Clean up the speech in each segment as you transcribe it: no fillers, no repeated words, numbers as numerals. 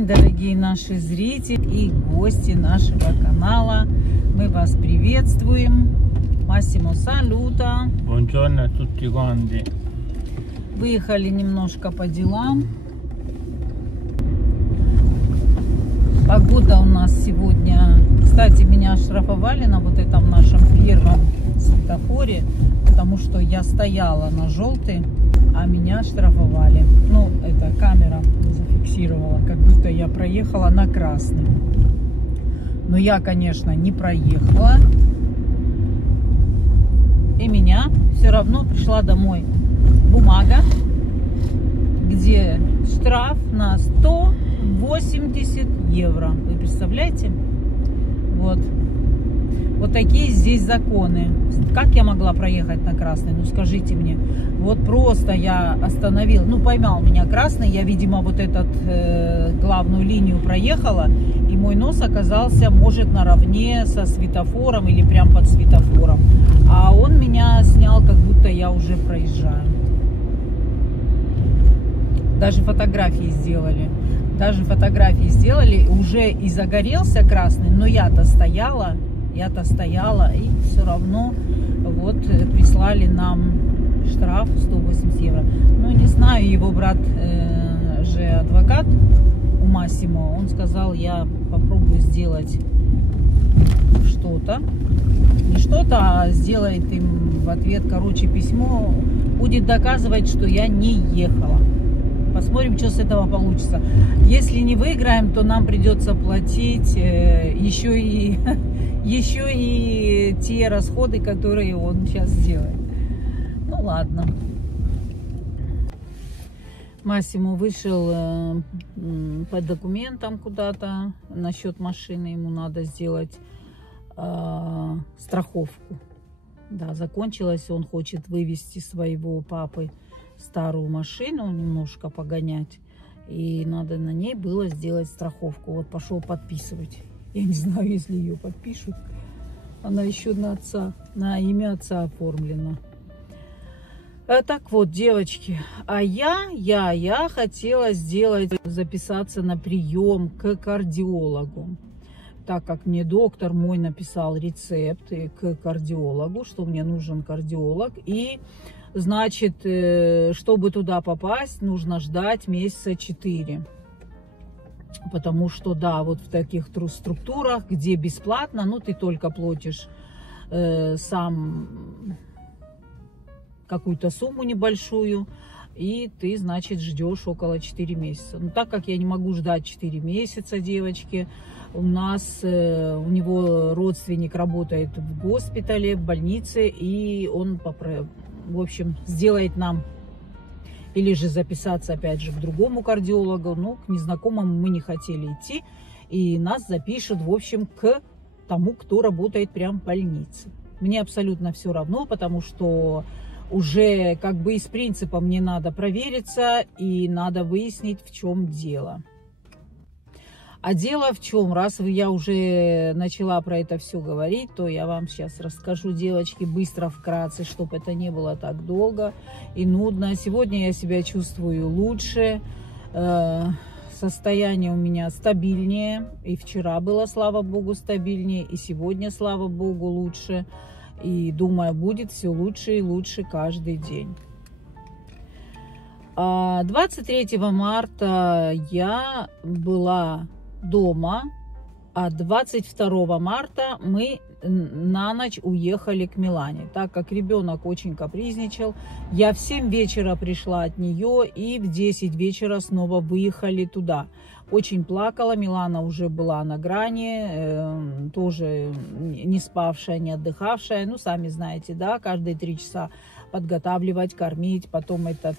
день, дорогие наши зрители и гости нашего канала. Мы вас приветствуем. Массимо салюта. Buongiorno a tutti quanti. Выехали немножко по делам. Погода у нас сегодня... Кстати, меня оштрафовали на вот этом нашем первом светофоре, потому что я стояла на желтый, а меня штрафовали. Ну, эта камера зафиксировала, как будто я проехала на красный. Но я, конечно, не проехала. И меня все равно пришла домой бумага, где штраф на 180 евро. Вы представляете? Вот такие здесь законы. Как я могла проехать на красный? Ну скажите мне. Вот просто я остановил, ну поймал меня красный, я, видимо, вот этот главную линию проехала, и мой нос оказался, может, наравне со светофором или прям под светофором. А он меня снял, как будто я уже проезжаю. Даже фотографии сделали. Уже и загорелся красный, но я-то стояла, и все равно вот прислали нам штраф 180 евро. Ну, не знаю, его брат же адвокат у Массимо, он сказал, я попробую сделать что-то. Не что-то, а сделает им в ответ, короче, письмо, будет доказывать, что я не ехала. Посмотрим, что с этого получится. Если не выиграем, то нам придется платить еще и те расходы, которые он сейчас сделает. Ну ладно. Массимо вышел по документам куда-то. Насчет машины ему надо сделать страховку. Да, закончилась. Он хочет вывести своего папы старую машину, немножко погонять, и надо на ней было сделать страховку. Вот пошел подписывать. Я не знаю, если ее подпишут, она еще на отца, на имя отца оформлена. Так вот, девочки, а я хотела записаться на прием к кардиологу, так как мне доктор мой написал рецепт к кардиологу, что мне нужен кардиолог, и значит, чтобы туда попасть, нужно ждать месяца 4. Потому что, да, вот в таких структурах, где бесплатно, ну, ты только платишь сам какую-то сумму небольшую, и ты, значит, ждешь около 4 месяца. Но так как я не могу ждать 4 месяца, девочки, у него родственник работает в госпитале, в больнице, и он в общем, сделает нам, или же записаться опять же к другому кардиологу, но к незнакомому мы не хотели идти, и нас запишут, в общем, к тому, кто работает прям в больнице. Мне абсолютно все равно, потому что уже как бы из принципа мне надо провериться и надо выяснить, в чем дело. А дело в чем? Раз я уже начала про это все говорить, то я вам сейчас расскажу, девочки, быстро, вкратце, чтобы это не было так долго и нудно. Сегодня я себя чувствую лучше, состояние у меня стабильнее, и вчера было, слава богу, стабильнее, и сегодня, слава богу, лучше. И думаю, будет все лучше и лучше каждый день. 23 марта я была дома, а 22 марта мы на ночь уехали к Милане, так как ребенок очень капризничал. Я в 7 вечера пришла от нее, и в 10 вечера снова выехали туда. Очень плакала, Милана уже была на грани, тоже не спавшая, не отдыхавшая. Ну, сами знаете, да, каждые 3 часа подготавливать, кормить, потом этот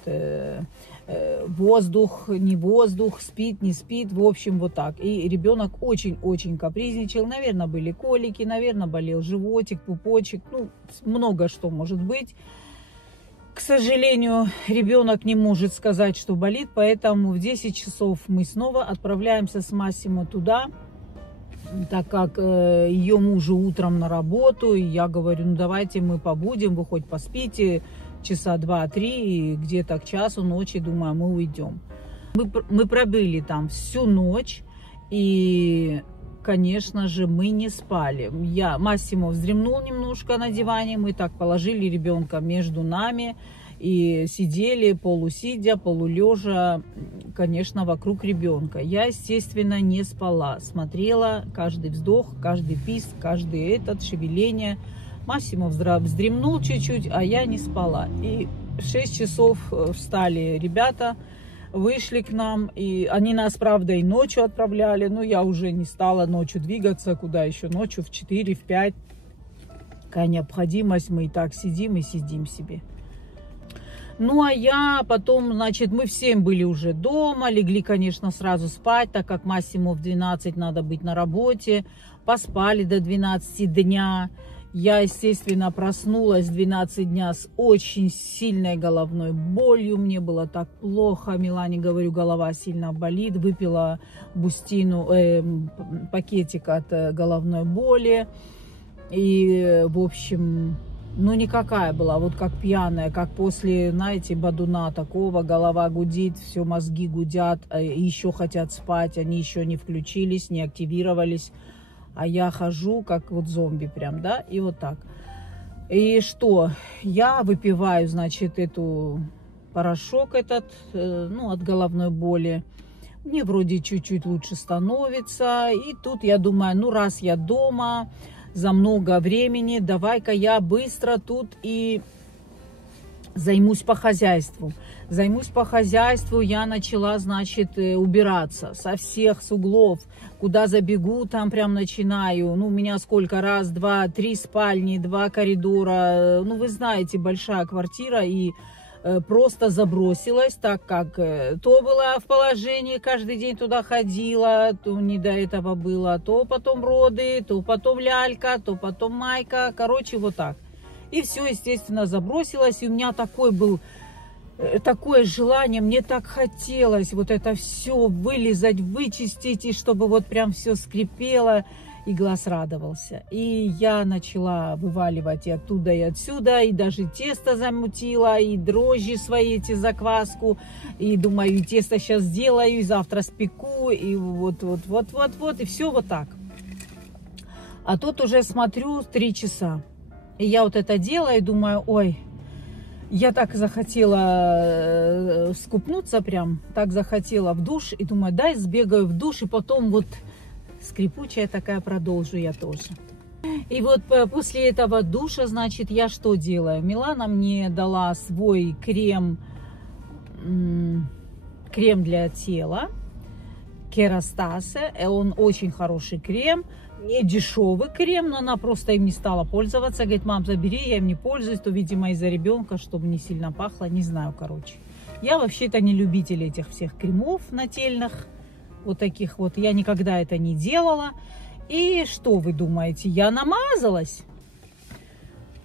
воздух, не воздух, спит, не спит, в общем, вот так. И ребенок очень-очень капризничал, наверное, были колики, наверное, болел животик, пупочек, ну, много что может быть. К сожалению, ребенок не может сказать, что болит, поэтому в 10 часов мы снова отправляемся с Массимо туда, так как ее мужу утром на работу, и я говорю, ну давайте мы побудем, вы хоть поспите часа 2-3, и где-то к часу ночи, думаю, мы уйдем. Мы пробыли там всю ночь, и, конечно же, мы не спали. Массимо вздремнул немножко на диване, мы так положили ребенка между нами и сидели полусидя, полулежа, конечно, вокруг ребенка. Я, естественно, не спала, смотрела каждый вздох, каждый писк, каждый шевеление. Массимо вздремнул чуть-чуть, а я не спала. И в 6 часов встали ребята, вышли к нам, и они нас, правда, и ночью отправляли, но я уже не стала ночью двигаться, куда еще ночью, в 4, в 5. Какая необходимость, мы и так сидим и сидим себе. Ну, а я потом, значит, мы все были уже дома, легли, конечно, сразу спать, так как Массимо в 12 надо быть на работе, поспали до 12 дня. Я, естественно, проснулась в 12 дня с очень сильной головной болью. Мне было так плохо. Милане говорю, голова сильно болит. Выпила пакетик от головной боли. И, в общем, ну никакая была. Вот как пьяная, как после, знаете, бадуна такого. Голова гудит, все мозги гудят. Еще хотят спать. Они еще не включились, не активировались. А я хожу, как вот зомби прям, да, и вот так. И что? Я выпиваю, значит, порошок этот, ну, от головной боли. Мне вроде чуть-чуть лучше становится. И тут я думаю, ну, раз я дома за много времени, давай-ка я быстро тут и займусь по хозяйству. Я начала, значит, убираться со всех с углов. Куда забегу, там прям начинаю. Ну, у меня сколько? Раз, два, 3 спальни, 2 коридора. Ну, вы знаете, большая квартира. И просто забросилась, так как то была в положении, каждый день туда ходила, то не до этого было. То потом роды, то потом лялька, то потом майка. Короче, вот так. И все, естественно, забросилось. И у меня такое желание, мне так хотелось вот это все вылизать, вычистить, и чтобы вот прям все скрипело, и глаз радовался. И я начала вываливать и оттуда, и отсюда, и даже тесто замутила, и дрожжи свои эти, закваску, и думаю, и тесто сейчас сделаю, и завтра спеку, и вот, и все вот так. А тут уже смотрю 3 часа, и я вот это делаю, и думаю, ой, я так захотела скупнуться прям, так захотела в душ, и думаю, дай сбегаю в душ, и потом вот скрипучая такая продолжу я тоже. И вот после этого душа, значит, я что делаю? Милана мне дала свой крем для тела, Керастасе, он очень хороший крем. Не дешевый крем, но она просто им не стала пользоваться. Говорит, мам, забери, я им не пользуюсь. То, видимо, из-за ребенка, чтобы не сильно пахло. Не знаю, короче. Я вообще-то не любитель этих всех кремов нательных. Вот таких вот. Я никогда это не делала. И что вы думаете? Я намазалась.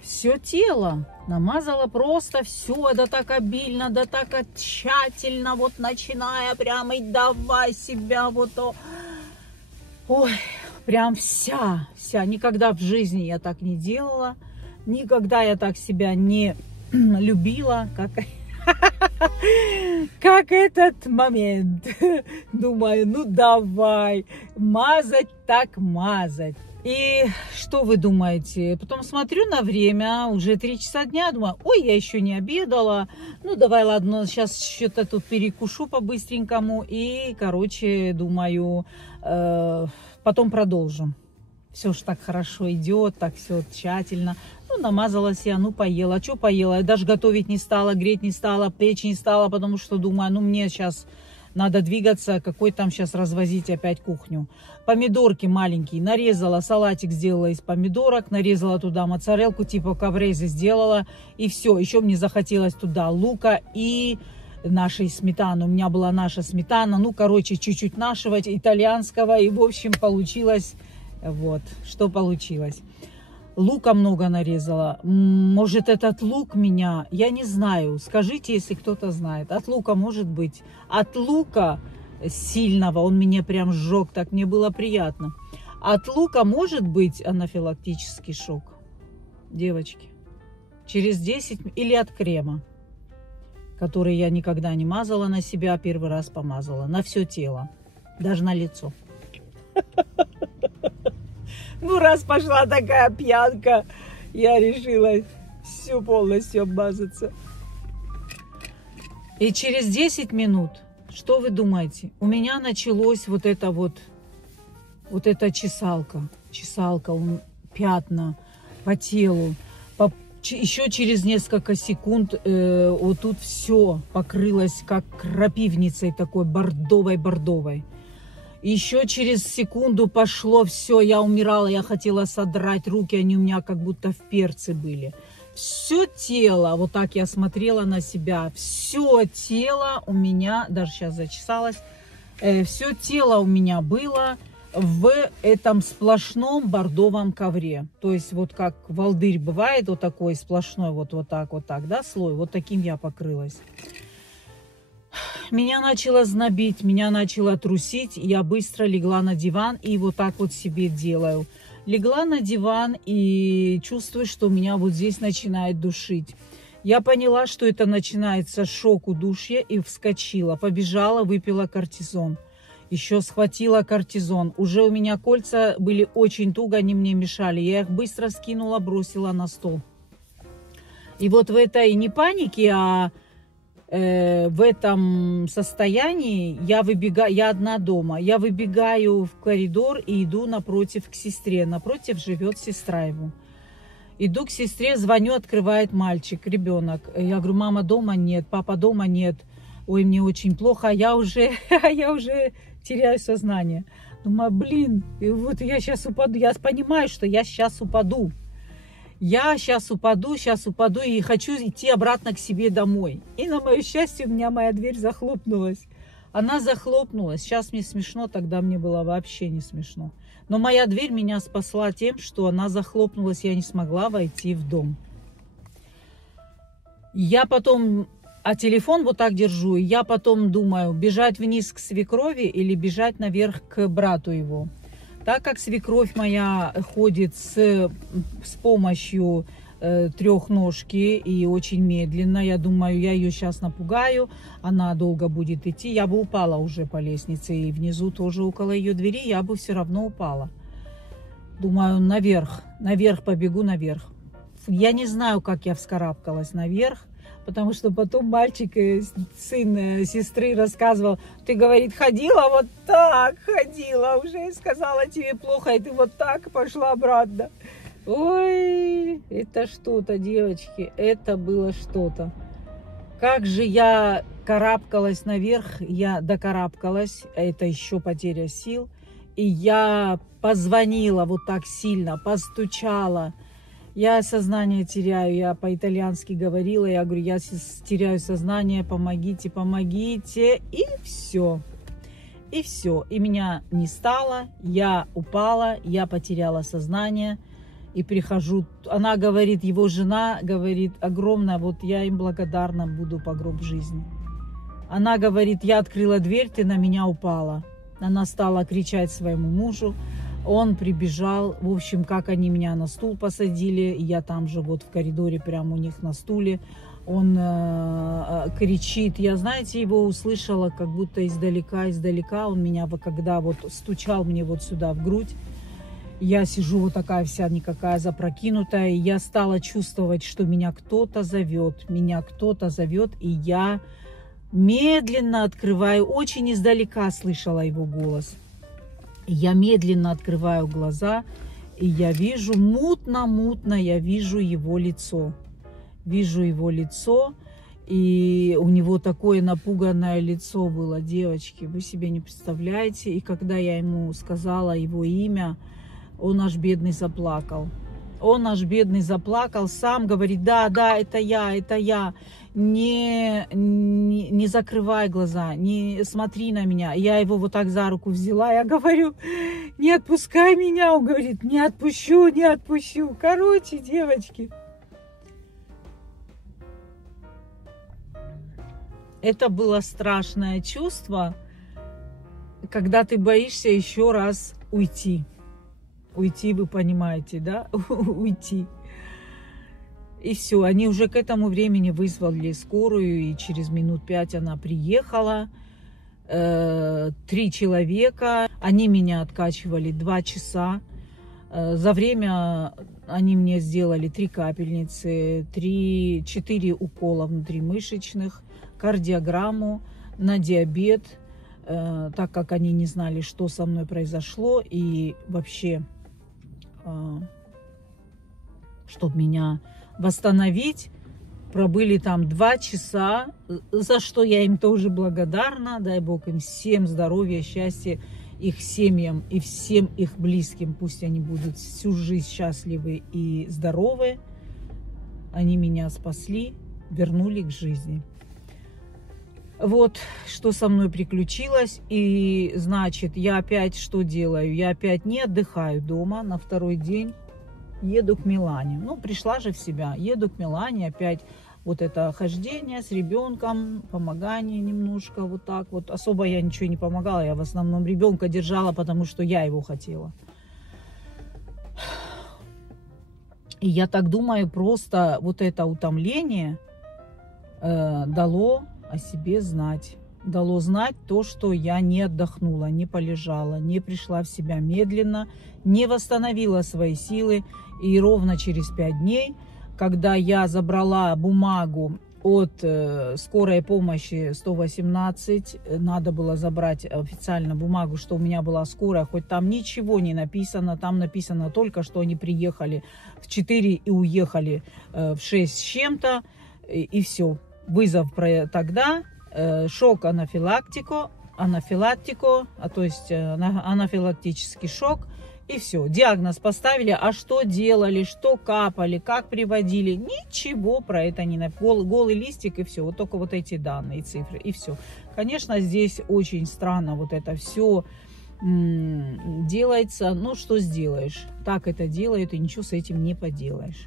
Все тело. Намазала просто все. Да так обильно, да так тщательно. Вот начиная прямо и давай себя вот. Ой. Прям вся. Никогда в жизни я так не делала. Никогда я так себя не любила, как этот момент. Думаю, ну давай, мазать так мазать. И что вы думаете? Потом смотрю на время, уже 3 часа дня, думаю, ой, я еще не обедала. Ну давай, ладно, сейчас что-то тут перекушу по-быстренькому. И, короче, думаю, потом продолжим. Все ж так хорошо идет, так все тщательно. Ну, намазалась я, ну, поела. А что поела? Я даже готовить не стала, греть не стала, печь не стала, потому что думаю, ну, мне сейчас надо двигаться, какой там сейчас развозить опять кухню. Помидорки маленькие нарезала, салатик сделала из помидорок, нарезала туда моцарелку, типа каврезе сделала. И все, еще мне захотелось туда лука и нашей сметаны. У меня была наша сметана, ну, короче, чуть-чуть нашего итальянского. И, в общем, получилось, вот, что получилось. Лука много нарезала. Может, этот лук меня, я не знаю. Скажите, если кто-то знает. От лука может быть. От лука сильного он меня прям сжег. Так мне было приятно. От лука может быть анафилактический шок. Девочки. Через 10 или от крема. который я никогда не мазала на себя, первый раз помазала. На все тело, даже на лицо. Ну, раз пошла такая пьянка, я решила все полностью обмазаться. И через 10 минут, что вы думаете, у меня началось вот эта чесалка, пятна по телу. Еще через несколько секунд вот тут все покрылось как крапивницей такой бордовой. Еще через секунду пошло все, я умирала, я хотела содрать руки, они у меня как будто в перце были. Все тело, вот так я смотрела на себя, все тело у меня, даже сейчас зачесалось, все тело у меня было в этом сплошном бордовом ковре. То есть вот как волдырь бывает, вот такой сплошной, вот так, да, слой, вот таким я покрылась. Меня начало знобить, меня начало трусить, я быстро легла на диван и вот так вот себе делаю. Легла на диван и чувствую, что меня вот здесь начинает душить. Я поняла, что это начинается шок, удушье, и вскочила, побежала, выпила кортизон. Еще схватила кортизон. Уже у меня кольца были очень туго, они мне мешали. Я их быстро скинула, бросила на стол. И вот в этой не панике, а в этом состоянии я одна дома. Я выбегаю в коридор и иду напротив к сестре. Напротив живет сестра его. Иду к сестре, звоню, открывает мальчик, ребенок. Я говорю, мама дома нет, папа дома нет. Ой, мне очень плохо, я уже теряю сознание. Думаю, блин, вот я сейчас упаду. Я понимаю, что я сейчас упаду. Я сейчас упаду и хочу идти обратно к себе домой. И на мое счастье у меня моя дверь захлопнулась. Она захлопнулась. Сейчас мне смешно, тогда мне было вообще не смешно. Но моя дверь меня спасла тем, что она захлопнулась, я не смогла войти в дом. Я потом, телефон вот так держу, и я потом думаю, бежать вниз к свекрови или бежать наверх к брату его. Так как свекровь моя ходит с помощью трехножки и очень медленно, я думаю, я ее сейчас напугаю, она долго будет идти, я бы упала уже по лестнице, и внизу тоже около ее двери я бы все равно упала. Думаю, наверх побегу, наверх. Я не знаю, как я вскарабкалась наверх, потому что потом мальчик, сын сестры, рассказывал, ты, говорит, ходила вот так, ходила, уже сказала тебе плохо, и ты вот так пошла обратно. Ой, это что-то, девочки, это было что-то. Как же я карабкалась наверх, я докарабкалась, это еще потеря сил, и я позвонила вот так сильно, постучала. Я сознание теряю, я по-итальянски говорила, я говорю, я теряю сознание, помогите, помогите, и все. И все, и меня не стало, я упала, я потеряла сознание, и прихожу, она говорит, его жена говорит, огромное, вот я им благодарна буду по гроб жизни. Она говорит, я открыла дверь, ты на меня упала. Она стала кричать своему мужу. Он прибежал, в общем, как они меня на стул посадили, я там же вот в коридоре прямо у них на стуле, он кричит, я, знаете, его услышала как будто издалека, он меня, когда вот стучал мне вот сюда в грудь, я сижу вот такая вся никакая запрокинутая, и я стала чувствовать, что меня кто-то зовет, и я медленно открываю, очень издалека слышала его голос. Я медленно открываю глаза, и я вижу, мутно, я вижу его лицо. И у него такое напуганное лицо было, девочки, вы себе не представляете. И когда я ему сказала его имя, он аж бедный заплакал. Сам говорит, да, это я. Не закрывай глаза, не смотри на меня. Я его вот так за руку взяла, я говорю, не отпускай меня. Он говорит, не отпущу. Короче, девочки. Это было страшное чувство, когда ты боишься еще раз уйти. Уйти, вы понимаете, да? Уйти. И все, они уже к этому времени вызвали скорую, и через минут 5 она приехала. 3 человека, они меня откачивали 2 часа. За время они мне сделали 3 капельницы, 4 укола внутримышечных, кардиограмму на диабет, так как они не знали, что со мной произошло. И вообще, чтобы меня восстановить, пробыли там 2 часа, за что я им тоже благодарна. Дай Бог им всем здоровья, счастья, их семьям и всем их близким. Пусть они будут всю жизнь счастливы и здоровы. Они меня спасли, вернули к жизни. Вот что со мной приключилось. И значит, я опять что делаю? Я опять не отдыхаю дома. На 2-й день еду к Милане. Ну, пришла же в себя. Еду к Милане опять. Вот это хождение с ребенком, помогание немножко, вот так вот. Особо я ничего не помогала, я в основном ребенка держала, потому что я его хотела. И я так думаю, просто вот это утомление дало о себе знать. Дало знать то, что я не отдохнула, не полежала, не пришла в себя медленно, не восстановила свои силы. И ровно через 5 дней, когда я забрала бумагу от скорой помощи 118, надо было забрать официально бумагу, что у меня была скорая, хоть там ничего не написано, там написано только, что они приехали в 4 и уехали в 6 с чем-то, и все. Вызов тогда, шок анафилактико, то есть анафилактический шок. И все, диагноз поставили, а что делали, что капали, как приводили, ничего про это не написано. Голый листик и все, вот только вот эти данные, цифры и все. Конечно, здесь очень странно вот это все делается, но что сделаешь, так это делают и ничего с этим не поделаешь.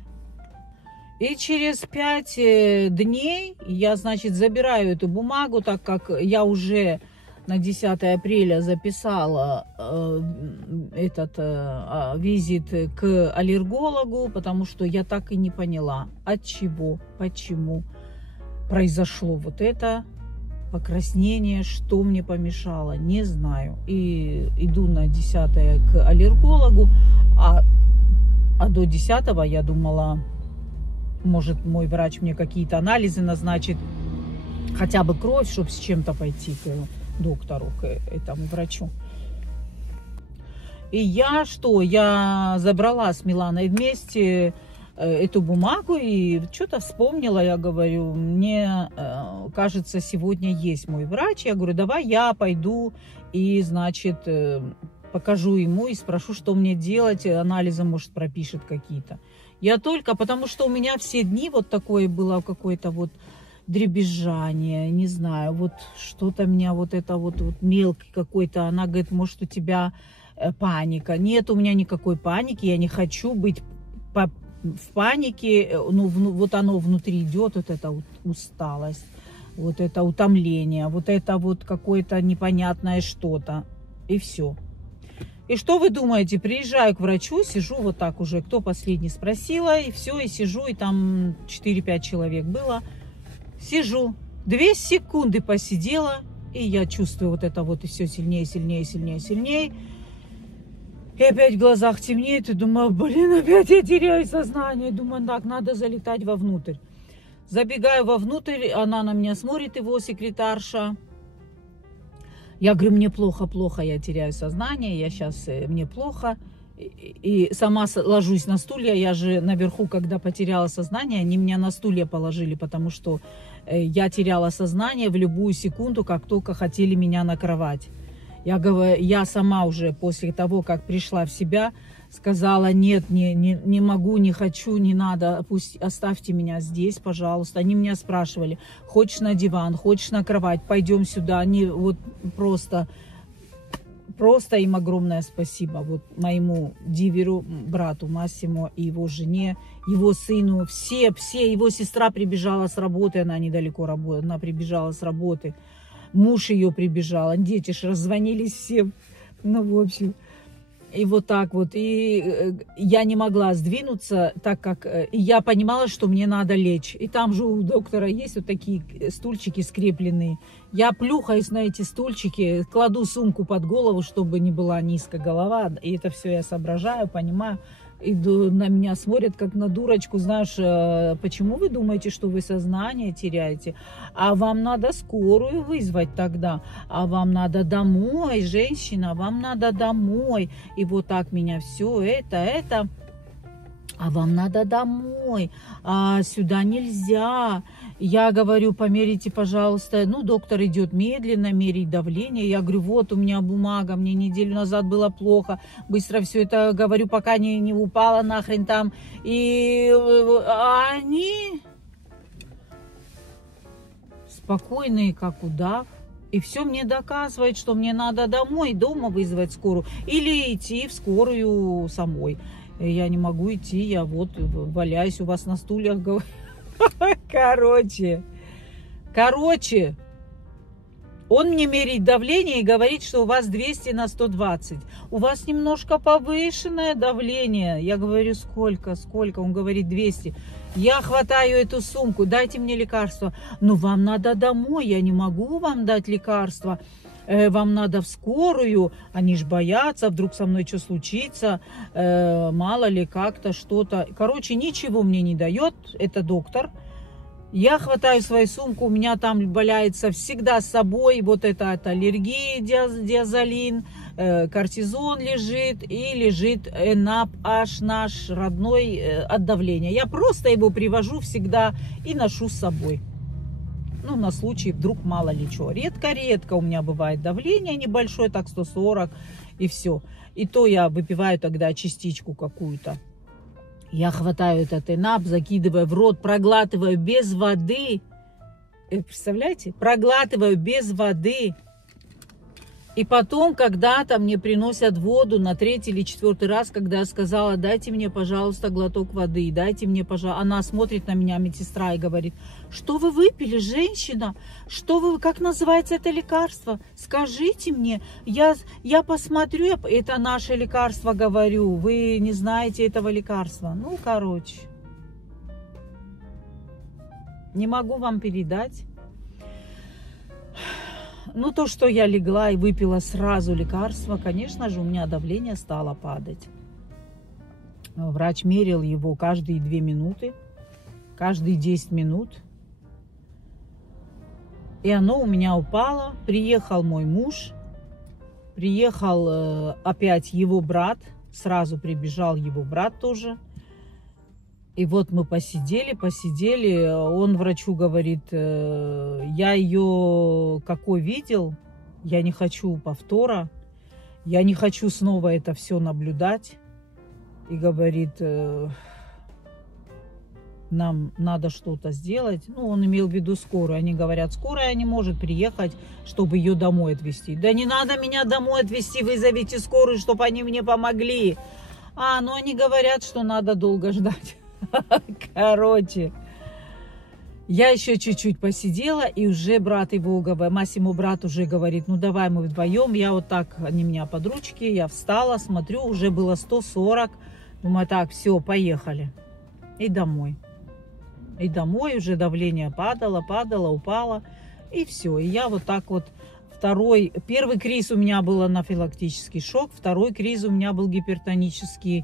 И через 5 дней я, значит, забираю эту бумагу, так как я уже на 10 апреля записала этот визит к аллергологу, потому что я так и не поняла, от чего, почему произошло вот это покраснение, что мне помешало, не знаю. И иду на 10 к аллергологу, а до 10 я думала, может, мой врач мне какие-то анализы назначит, хотя бы кровь, чтобы с чем-то пойти к доктору, к этому врачу. И я забрала с Миланой вместе эту бумагу и что-то вспомнила, я говорю, мне кажется, сегодня есть мой врач. Я говорю, давай я пойду и, значит, покажу ему и спрошу, что мне делать, анализы, может, пропишет какие-то. Я только, потому что у меня все дни вот такое было, какое-то вот дребезжание, не знаю, вот что-то меня вот это вот мелкий какой-то, она говорит, может, у тебя паника. Нет, у меня никакой паники, я не хочу быть в панике, ну, вот оно внутри идет, вот эта вот усталость, вот это утомление, вот это вот какое-то непонятное что-то, и все. И что вы думаете, приезжаю к врачу, сижу вот так уже, кто последний спросила, и все, и сижу, и там 4-5 человек было. Сижу, 2 секунды посидела, и я чувствую вот это вот, и все сильнее, сильнее, сильнее, сильнее. И опять в глазах темнеет, и думаю, блин, опять я теряю сознание. Думаю, так, надо залетать вовнутрь. Забегаю вовнутрь, она на меня смотрит, его секретарша. Я говорю, мне плохо, плохо, я теряю сознание, я сейчас, мне плохо. И сама ложусь на стулья, я же наверху, когда потеряла сознание, они меня на стулья положили, потому что я теряла сознание в любую секунду, как только хотели меня на кровать. Я сама уже после того, как пришла в себя, сказала, нет, не могу, не хочу, не надо, пусть оставьте меня здесь, пожалуйста. Они меня спрашивали, хочешь на диван, хочешь на кровать, пойдем сюда. Они вот просто им огромное спасибо. Вот моему диверу, брату Массимо и его жене, его сыну, все, его сестра прибежала с работы, она недалеко работает, она прибежала с работы. Муж ее прибежал, дети ж раззвонились всем. Ну, в общем, И вот так вот. И я не могла сдвинуться, так как я понимала, что мне надо лечь. И там же у доктора есть вот такие стульчики скрепленные. Я плюхаюсь на эти стульчики, кладу сумку под голову, чтобы не была низкая голова. И это все я соображаю, понимаю. Иду, на меня смотрят как на дурочку, знаешь, почему вы думаете, что вы сознание теряете? А вам надо скорую вызвать тогда, а вам надо домой, женщина, вам надо домой. И вот так меня все это, а вам надо домой, а сюда нельзя. Я говорю, померите, пожалуйста. Ну, доктор идет медленно, мерить давление. Я говорю, вот у меня бумага, мне неделю назад было плохо. Быстро все это говорю, пока не упала нахрен там. И они спокойные, как удав. И все мне доказывает, что мне надо домой, дома вызвать скорую. Или идти в скорую самой. Я не могу идти, я вот валяюсь у вас на стульях, говорю. Короче, он мне меряет давление и говорит, что у вас 200 на 120. У вас немножко повышенное давление. Я говорю, сколько? Он говорит, 200. Я хватаю эту сумку, дайте мне лекарство. Но вам надо домой, я не могу вам дать лекарство. Вам надо в скорую, они ж боятся, вдруг со мной что случится, мало ли как-то что-то. Короче, ничего мне не дает, это доктор. Я хватаю свою сумку, у меня там валяется всегда с собой вот это от аллергии диазолин, кортизон лежит и лежит ЭНАП H наш родной от давления. Я просто его привожу всегда и ношу с собой. Ну, на случай, вдруг мало ли что. Редко-редко у меня бывает давление небольшое, так 140, и все. И то я выпиваю тогда частичку какую-то. Я хватаю этот ЭНАП, закидываю в рот, проглатываю без воды. Представляете? Проглатываю без воды. И потом когда-то мне приносят воду на 3-й или 4-й раз, когда я сказала, дайте мне, пожалуйста, глоток воды, дайте мне, пожалуйста. Она смотрит на меня, медсестра, и говорит, что вы выпили, женщина? Что вы, как называется это лекарство? Скажите мне, я посмотрю, это наше лекарство, говорю, вы не знаете этого лекарства. Ну, короче, не могу вам передать. Ну, то, что я легла и выпила сразу лекарство, конечно же, у меня давление стало падать. Врач мерил его каждые 2 минуты, каждые 10 минут. И оно у меня упало. Приехал мой муж, приехал опять его брат, сразу прибежал его брат тоже. И вот мы посидели, он врачу говорит, я ее какой видел, я не хочу повтора, я не хочу снова это все наблюдать. И говорит, нам надо что-то сделать. Ну, он имел в виду скорую. Они говорят, скорая не может приехать, чтобы ее домой отвезти. Да не надо меня домой отвезти, вызовите скорую, чтобы они мне помогли. Ну они говорят, что надо долго ждать. Короче, я еще чуть-чуть посидела, и уже брат его, Массимо брат уже говорит, ну давай мы вдвоем. Я вот так, они меня под ручки, я встала, смотрю, уже было 140. Думаю, так, все, поехали. И домой. И домой уже давление падало, упало. И все. И я вот так вот первый криз у меня был анафилактический шок, второй криз у меня был гипертонический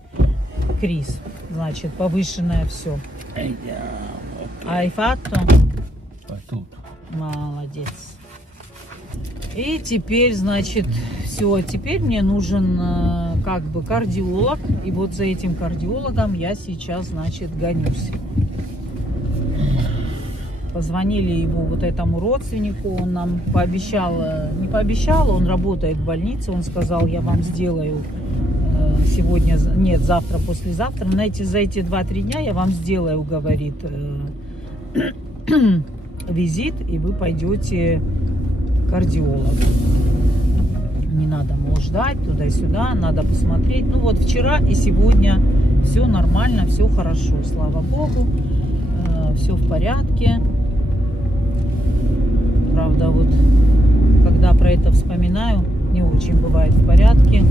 криз. Значит, повышенное все. Hai fatto? Молодец. И теперь, значит, все. Теперь мне нужен как бы кардиолог. И вот за этим кардиологом я сейчас, значит, гонюсь. Позвонили его вот этому родственнику. Он нам пообещал, не пообещал, он работает в больнице. Он сказал, я вам сделаю сегодня, нет, завтра, послезавтра. За эти 2-3 дня я вам сделаю, говорит, визит, и вы пойдете к кардиологу. Не надо, мол, ждать туда-сюда, надо посмотреть. Ну вот вчера и сегодня все нормально, все хорошо, слава богу, все в порядке. Правда, вот когда про это вспоминаю, не очень бывает в порядке.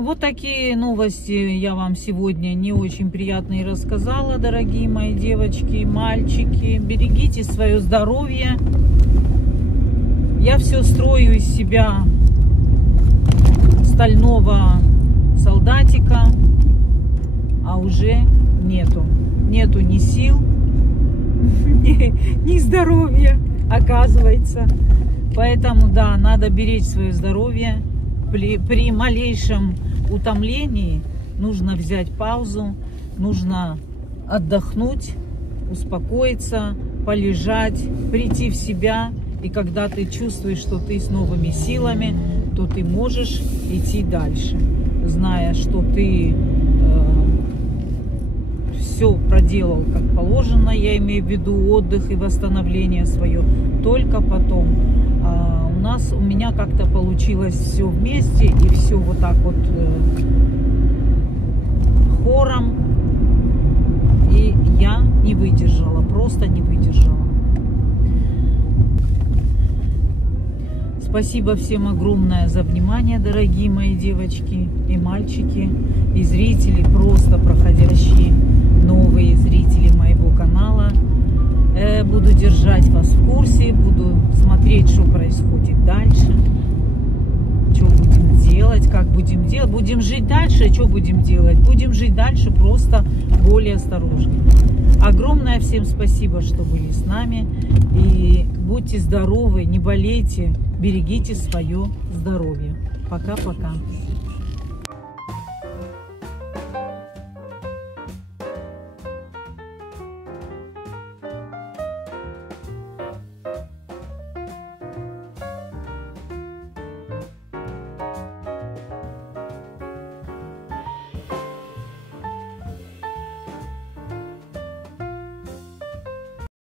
Вот такие новости я вам сегодня не очень приятные рассказала, дорогие мои девочки и мальчики. Берегите свое здоровье. Я все строю из себя стального солдатика, а уже нету ни сил, ни здоровья, оказывается. Поэтому, да, надо беречь свое здоровье. При малейшем утомлении нужно взять паузу, нужно отдохнуть, успокоиться, полежать, прийти в себя. И когда ты чувствуешь, что ты с новыми силами, то ты можешь идти дальше, зная, что ты все проделал как положено, я имею в виду отдых и восстановление свое, только потом. У меня как-то получилось все вместе и все вот так вот хором, и я не выдержала, просто не выдержала. Спасибо всем огромное за внимание, дорогие мои девочки и мальчики, и зрители, просто проходящие, новые зрители моего канала. Буду держать вас в курсе, буду смотреть, что происходит дальше, что будем делать, как будем делать. Будем жить дальше, что будем делать? Будем жить дальше просто более осторожно. Огромное всем спасибо, что были с нами. И будьте здоровы, не болейте, берегите свое здоровье. Пока-пока.